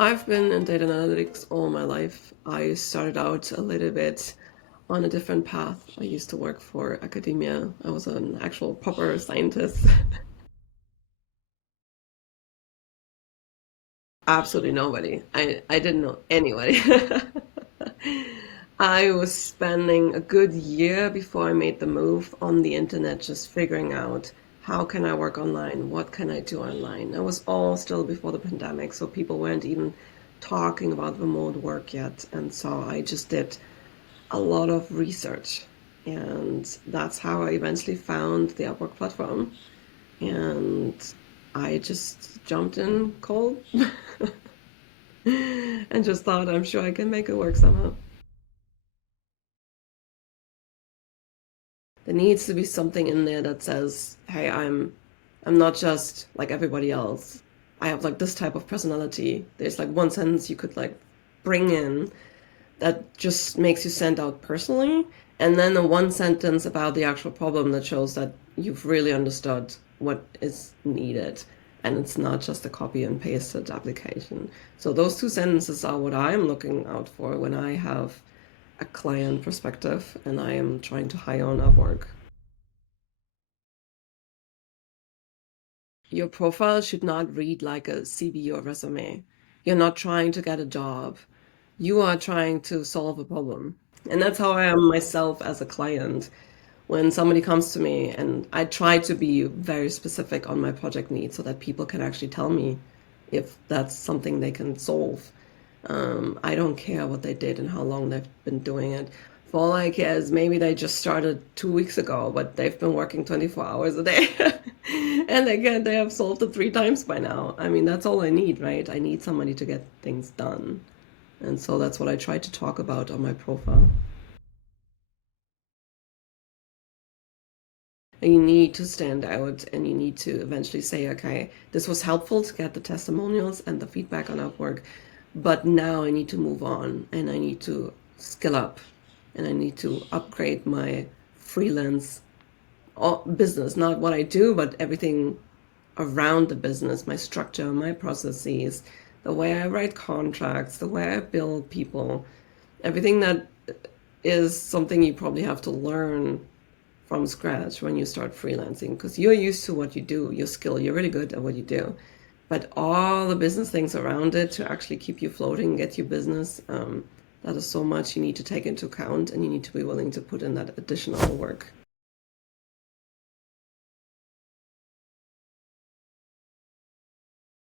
I've been in data analytics all my life. I started out a little bit on a different path. I used to work for academia. I was an actual proper scientist. Absolutely nobody. I didn't know anybody. I was spending a good year before I made the move on the internet, just figuring out how can I work online? What can I do online? It was all still before the pandemic, so people weren't even talking about remote work yet. And so I just did a lot of research. And that's how I eventually found the Upwork platform. And I just jumped in cold and just thought, I'm sure I can make it work somehow. There needs to be something in there that says, hey, I'm not just like everybody else. I have like this type of personality. There's like one sentence you could like bring in that just makes you stand out personally, and then the one sentence about the actual problem that shows that you've really understood what is needed and it's not just a copy and pasted application. So those two sentences are what I'm looking out for when I have a client perspective and I am trying to hire on Upwork. Your profile should not read like a CV or resume. You're not trying to get a job. You are trying to solve a problem. And that's how I am myself as a client. When somebody comes to me, and I try to be very specific on my project needs so that people can actually tell me if that's something they can solve. I don't care what they did and how long they've been doing it. For all I care is maybe they just started 2 weeks ago, but they've been working 24 hours a day. And they have solved it 3 times by now. I mean, that's all I need, right? I need somebody to get things done. And so that's what I try to talk about on my profile. And you need to stand out and you need to eventually say, okay, this was helpful to get the testimonials and the feedback on Upwork, but now I need to move on and I need to skill up and I need to upgrade my freelance business, not what I do, but everything around the business, my structure, my processes, the way I write contracts, the way I build people, everything that is something you probably have to learn from scratch when you start freelancing because you're used to what you do, your skill, you're really good at what you do. But all the business things around it to actually keep you floating, get you business, that is so much you need to take into account and you need to be willing to put in that additional work.